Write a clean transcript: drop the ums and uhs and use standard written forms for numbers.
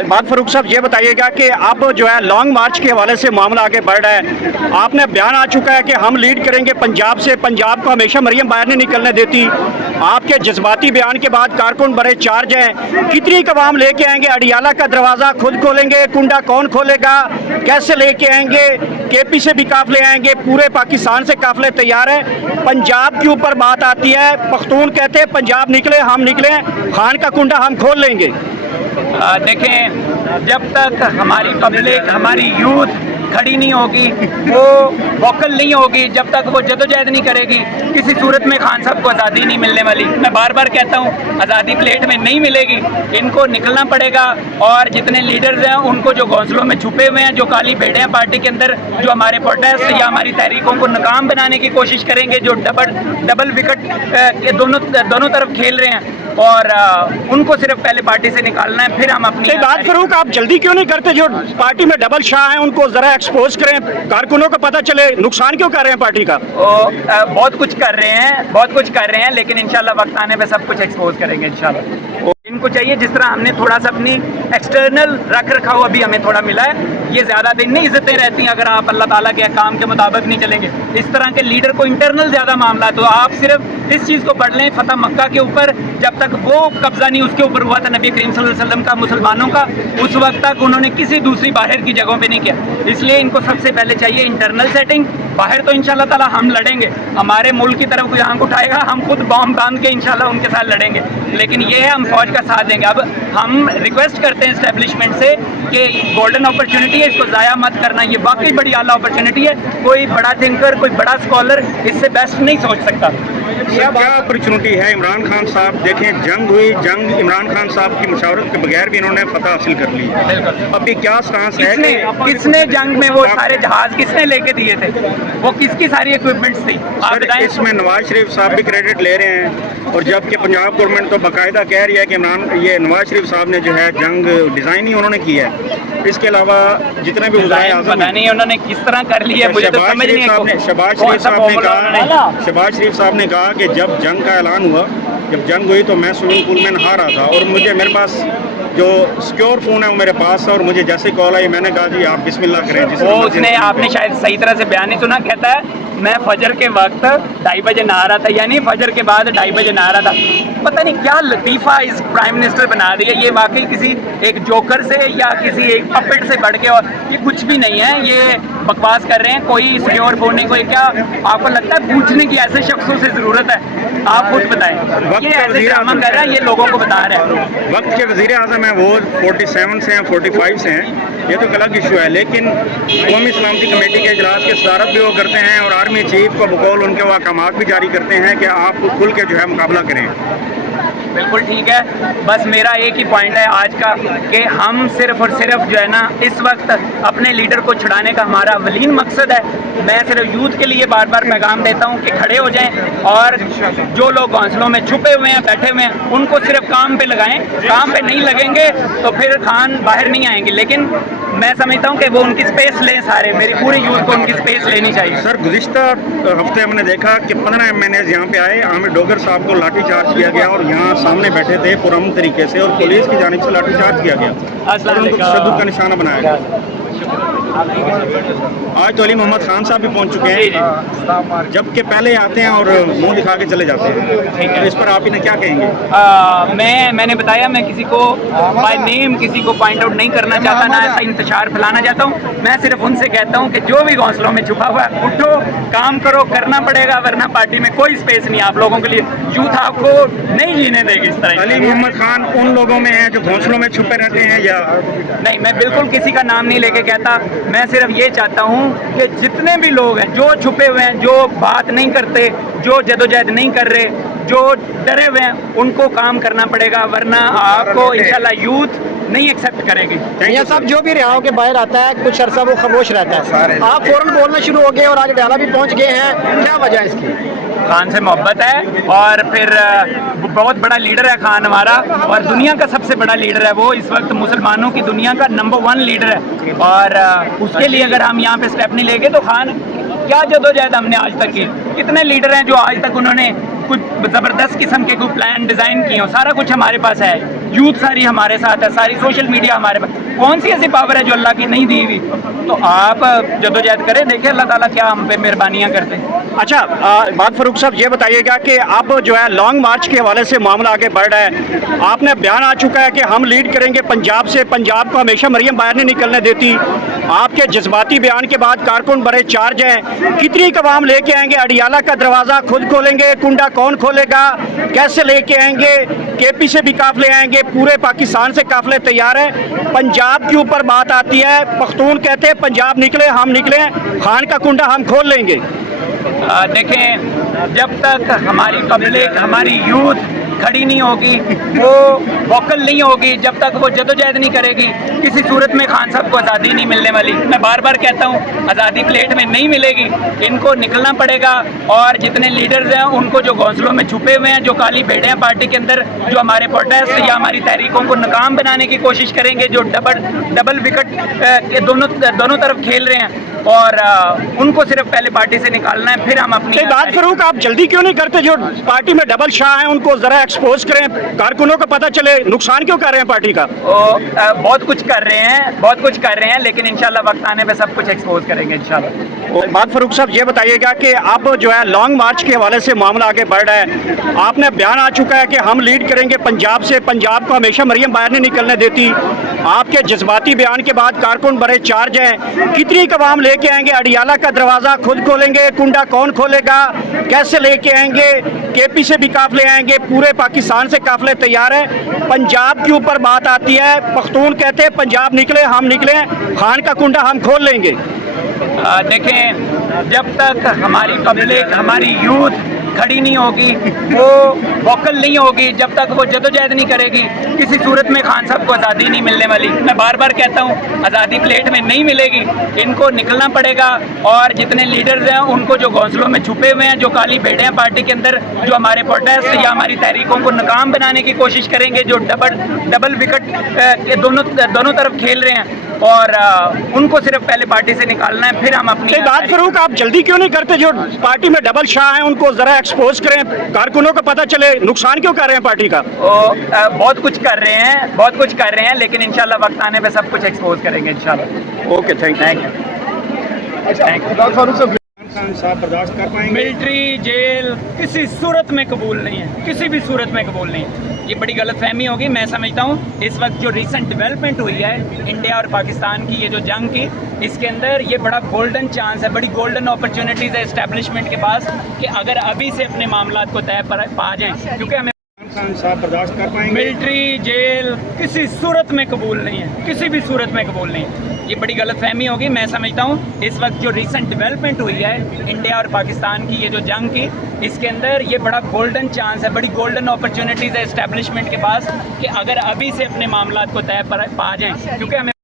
बात फारूक साहब ये बताइएगा कि अब जो है लॉन्ग मार्च के हवाले से मामला आगे बढ़ रहा है। आपने बयान आ चुका है कि हम लीड करेंगे पंजाब से, पंजाब को हमेशा मरियम बाहर नहीं निकलने देती। आपके जज्बाती बयान के बाद कारकुन बड़े चार्ज हैं, कितनी कवाम लेके आएंगे? अडियाला का दरवाज़ा खुद खोलेंगे, कुंडा कौन खोलेगा, कैसे लेके आएंगे? केपी से भी काफिले आएंगे, पूरे पाकिस्तान से काफिले तैयार हैं। पंजाब के ऊपर बात आती है, पख्तून कहते हैं पंजाब निकले हम निकले, खान का कुंडा हम खोल लेंगे। देखें, जब तक हमारी पब्लिक, हमारी यूथ खड़ी नहीं होगी, वो वोकल नहीं होगी, जब तक वो जदोजहद नहीं करेगी, किसी सूरत में खान साहब को आज़ादी नहीं मिलने वाली। मैं बार बार कहता हूँ, आज़ादी प्लेट में नहीं मिलेगी, इनको निकलना पड़ेगा। और जितने लीडर्स हैं उनको जो घोंसलों में छुपे हुए हैं, जो काली भेड़े हैं पार्टी के अंदर, जो हमारे प्रोटेस्ट या हमारी तहरीकों को नाकाम बनाने की कोशिश करेंगे, जो डबल विकेट के दोनों तरफ खेल रहे हैं, और उनको सिर्फ पहले पार्टी से निकालना है, फिर हम अपनी बात फारूक, आप जल्दी क्यों नहीं करते? जो पार्टी में डबल शाह हैं उनको जरा एक्सपोज करें, कारकुनों को पता चले। नुकसान क्यों कर रहे हैं पार्टी का? बहुत कुछ कर रहे हैं, लेकिन इंशाल्लाह वक्त आने पे सब कुछ एक्सपोज करेंगे इंशाल्लाह। इनको चाहिए, जिस तरह हमने थोड़ा सा अपनी एक्सटर्नल रख रखाव अभी हमें थोड़ा मिला है, ये ज़्यादा दिन नहीं इज्जतें रहती हैं अगर आप अल्लाह ताला के काम के मुताबिक नहीं चलेंगे। इस तरह के लीडर को इंटरनल ज़्यादा मामला है, तो आप सिर्फ इस चीज़ को पढ़ लें, फतह मक्का के ऊपर जब तक वो कब्ज़ा नहीं उसके ऊपर हुआ था नबी करीम सल्लल्लाहु अलैहि वसल्लम का मुसलमानों का, उस वक्त तक उन्होंने किसी दूसरी बाहर की जगहों पे नहीं किया। इसलिए इनको सबसे पहले चाहिए इंटरनल सेटिंग। बाहर तो इंशाल्लाह ताला हम लड़ेंगे, हमारे मुल्क की तरफ कोई आंख उठाएगा हम खुद बॉम्ब बांध के इंशाल्लाह उनके साथ लड़ेंगे, लेकिन ये है हम फौज का साथ देंगे। अब हम रिक्वेस्ट करते हैं इस्टेब्लिशमेंट से कि गोल्डन अपॉर्चुनिटी है, इसको ज़ाया मत करना, ये वाकई बड़ी आला अपॉर्चुनिटी है। कोई बड़ा थिंकर, कोई बड़ा स्कॉलर इससे बेस्ट नहीं सोच सकता। क्या अपॉर्चुनिटी है? इमरान खान साहब देखें, जंग हुई, जंग इमरान खान साहब की मशावरत के बगैर भी इन्होंने फतह हासिल कर ली। अभी क्या स्टांस है? किसने जंग में वो सारे जहाज किसने लेके दिए थे? वो किसकी सारी इक्विपमेंट्स थी? इसमें नवाज शरीफ साहब भी क्रेडिट ले रहे हैं, और जबकि पंजाब गवर्नमेंट तो बाकायदा कह रही है कि ये नवाज शरीफ साहब ने जो है जंग डिज़ाइन ही उन्होंने की है। इसके अलावा जितने भी पता नहीं उन्होंने किस तरह कर लिया, मुझे तो समझ नहीं है। शहबाज शरीफ साहब ने कहा कि जब जंग का ऐलान हुआ, जब जंग हुई तो मैं स्विमिंग पूल में नहा रहा था, और मेरे पास जो सिक्योर फ़ोन है वो मेरे पास है, और मुझे जैसे कॉल आई मैंने कहा जी आप बिस्मिल्लाह करें। वो उसने, आपने शायद सही तरह से बयान नहीं सुना, कहता है मैं फजर के वक्त 2:30 बजे नहा रहा था, यानी फजर के बाद 2:30 बजे नहा रहा था। पता नहीं क्या लतीफ़ा इस प्राइम मिनिस्टर बना दिया, ये वाकई किसी एक जोकर से या किसी एक पपेट से बढ़ के, और ये कुछ भी नहीं है, ये बकवास कर रहे हैं। कोई सिक्योर फोन नहीं, कोई क्या आपको लगता है पूछने की ऐसे शख्सों से ज़रूरत है? आप खुद बताएं, ये ऐसे ड्रामा कर रहा है, ये लोगों को बता रहा है। वक्त के वज़ीर आज़म हैं वो 47 से हैं, 45 से हैं, ये तो अलग इशू है, लेकिन कौमी सलामती कमेटी के इजलास की सदारत भी वो करते हैं, और आर्मी चीफ को बकौल उनके वो अहकामात भी जारी करते हैं कि आप खुल के जो है मुकाबला करें। बिल्कुल ठीक है, बस मेरा एक ही पॉइंट है आज का कि हम सिर्फ और सिर्फ जो है ना इस वक्त अपने लीडर को छुड़ाने का हमारा अवलीन मकसद है। मैं सिर्फ यूथ के लिए बार बार पैगाम देता हूं कि खड़े हो जाएं, और जो लोग घोंसलों में छुपे हुए हैं, बैठे हुए हैं, उनको सिर्फ काम पे लगाएं। काम पे नहीं लगेंगे तो फिर खान बाहर नहीं आएंगे, लेकिन मैं समझता हूं कि वो उनकी स्पेस लें, सारे मेरी पूरी यूथ को उनकी स्पेस लेनी चाहिए। सर, गुज़िश्ता हफ्ते हमने देखा कि 15 MNAs यहाँ पे आए, आमिर डोगर साहब को लाठी चार्ज किया गया, और यहाँ सामने बैठे थे पुरअमन तरीके से, और पुलिस की जानिब से लाठी चार्ज किया गया, और उनको तशद्दुद का निशाना बनाया गया। आज तो अली मोहम्मद खान साहब भी पहुंच चुके हैं, जबकि पहले आते हैं और मुंह दिखा के चले जाते हैं, तो इस पर आप इन्हें क्या कहेंगे? मैंने बताया, मैं किसी को बाय नेम किसी को पॉइंट आउट नहीं करना चाहता, ना ऐसा इंतशार फैलाना चाहता हूँ। मैं सिर्फ उनसे कहता हूँ कि जो भी घोंसलों में छुपा हुआ है, उठो, काम करो, करना पड़ेगा, वरना पार्टी में कोई स्पेस नहीं आप लोगों के लिए। यूथ आपको नहीं जीने देगी इस तरह। अली मोहम्मद खान उन लोगों में है जो घोंसलों में छुपे रहते हैं, या नहीं? मैं बिल्कुल किसी का नाम नहीं लेके कहता, मैं सिर्फ ये चाहता हूँ कि जितने भी लोग हैं जो छुपे हुए हैं, जो बात नहीं करते, जो जदोजहद नहीं कर रहे, जो डरे हुए हैं, उनको काम करना पड़ेगा, वरना आपको इंशाल्लाह यूथ नहीं एक्सेप्ट करेगी। ये सब जो भी रिहाओं के बाहर आता है, कुछ अरसा वो खामोश रहता है, आप फौरन बोलना शुरू हो गए और आज अडियाला भी पहुंच गए हैं, क्या वजह है इसकी? खान से मोहब्बत है, और फिर बहुत बड़ा लीडर है खान हमारा, और दुनिया का सबसे बड़ा लीडर है वो, इस वक्त मुसलमानों की दुनिया का नंबर 1 लीडर है, और उसके लिए अगर हम यहाँ पे स्टेप नहीं लेंगे तो खान क्या जदोजहद हमने आज तक की? कितने लीडर हैं जो आज तक उन्होंने कुछ ज़बरदस्त किस्म के कोई प्लान डिज़ाइन किए हो, सारा कुछ हमारे पास है, यूथ सारी हमारे साथ है, सारी सोशल मीडिया हमारे पास, कौन सी ऐसी पावर है जो अल्लाह की नहीं दी हुई? तो आप जदोजहद करें, देखिए अल्लाह ताला क्या हम पे मेहरबानियाँ करते हैं। अच्छा, बात फारूक साहब ये बताइएगा कि अब जो है लॉन्ग मार्च के हवाले से मामला आगे बढ़ रहा है। आपने बयान आ चुका है कि हम लीड करेंगे पंजाब से, पंजाब को हमेशा मरियम बाहर नहीं निकलने देती। आपके जज्बाती बयान के बाद कारकुन बड़े चार्ज हैं, कितनी कवाम लेके आएंगे? अडियाला का दरवाज़ा खुद खोलेंगे, कुंडा कौन खोलेगा, कैसे लेके आएंगे? केपी से भी काफले आएंगे, पूरे पाकिस्तान से काफले तैयार हैं। पंजाब के ऊपर बात आती है, पख्तून कहते हैं पंजाब निकले हम निकले, खान का कुंडा हम खोल लेंगे। देखें, जब तक हमारी पब्लिक, हमारी यूथ खड़ी नहीं होगी, वो वोकल नहीं होगी, जब तक वो जदोजहद नहीं करेगी, किसी सूरत में खान साहब को आज़ादी नहीं मिलने वाली। मैं बार बार कहता हूँ, आज़ादी प्लेट में नहीं मिलेगी, इनको निकलना पड़ेगा। और जितने लीडर्स हैं उनको जो घोंसलों में छुपे हुए हैं, जो काली भेड़े हैं पार्टी के अंदर, जो हमारे प्रोटेस्ट या हमारी तहरीकों को नाकाम बनाने की कोशिश करेंगे, जो डबल विकेट के दोनों तरफ खेल रहे हैं, और उनको सिर्फ पहले पार्टी से निकालना है, फिर हम अपनी बात फारूक, आप जल्दी क्यों नहीं करते? जो पार्टी में डबल शाह हैं उनको जरा एक्सपोज करें, कारकुनों को पता चले, नुकसान क्यों कर रहे हैं पार्टी का? बहुत कुछ कर रहे हैं, बहुत कुछ कर रहे हैं, लेकिन इंशाल्लाह वक्त आने पे सब कुछ एक्सपोज करेंगे इंशाल्लाह। बात फारूक साहब ये बताइएगा कि अब जो है लॉन्ग मार्च के हवाले से मामला आगे बढ़ रहा है। आपने बयान आ चुका है कि हम लीड करेंगे पंजाब से, पंजाब को हमेशा मरियम बाहर नहीं निकलने देती। आपके जज्बाती बयान के बाद कारकुन बड़े चार्ज हैं, कितनी कवाम लेके आएंगे? अडियाला का दरवाज़ा खुद खोलेंगे, कुंडा कौन खोलेगा, कैसे लेके आएंगे? केपी से भी काफले आएंगे, पूरे पाकिस्तान से काफले तैयार हैं। पंजाब के ऊपर बात आती है, पख्तून कहते हैं पंजाब निकले हम निकले, खान का कुंडा हम खोल लेंगे। देखें, जब तक हमारी पब्लिक, हमारी यूथ खड़ी नहीं होगी, वो वोकल नहीं होगी, जब तक वो जदोजहद नहीं करेगी, किसी सूरत में खान साहब को आज़ादी नहीं मिलने वाली। मैं बार बार कहता हूँ, आज़ादी प्लेट में नहीं मिलेगी, इनको निकलना पड़ेगा। और जितने लीडर्स हैं उनको जो घोंसलों में छुपे हुए हैं, जो काली भेड़े हैं पार्टी के अंदर, जो हमारे प्रोटेस्ट या हमारी तहरीकों को नाकाम बनाने की कोशिश करेंगे, जो डबल विकेट के दोनों तरफ खेल रहे हैं, और उनको सिर्फ पहले पार्टी से निकालना है, फिर हम अपनी बात फारूक, आप जल्दी क्यों नहीं करते? जो पार्टी में डबल शाह हैं उनको जरा एक्सपोज करें, कारकुनों को पता चले, नुकसान क्यों कर रहे हैं पार्टी का? बहुत कुछ कर रहे हैं, बहुत कुछ कर रहे हैं, लेकिन इंशाल्लाह वक्त आने पे सब कुछ एक्सपोज करेंगे इंशाल्लाह। Okay, thank you. खान साहब बर्दाश्त कर पाएंगे? मिलिट्री जेल किसी सूरत में कबूल नहीं है, किसी भी सूरत में कबूल नहीं है। ये बड़ी गलतफहमी होगी। मैं समझता हूँ इस वक्त जो रीसेंट डेवलपमेंट हुई है इंडिया और पाकिस्तान की, ये जो जंग की, इसके अंदर ये बड़ा गोल्डन चांस है, बड़ी गोल्डन अपॉर्चुनिटीज़ है एस्टेब्लिशमेंट के पास, कि अगर अभी से अपने मामलात को तय पा जाएं, क्योंकि हमें खान साहब बर्दाश्त कर पाएंगे? मिलिट्री जेल किसी सूरत में कबूल नहीं है, किसी भी सूरत में कबूल नहीं है। ये बड़ी गलतफहमी होगी। मैं समझता हूँ इस वक्त जो रीसेंट डेवलपमेंट हुई है इंडिया और पाकिस्तान की, ये जो जंग की, इसके अंदर ये बड़ा गोल्डन चांस है, बड़ी गोल्डन अपॉर्चुनिटीज़ है एस्टेब्लिशमेंट के पास, कि अगर अभी से अपने मामलात को तय पा जाएं, क्योंकि हमें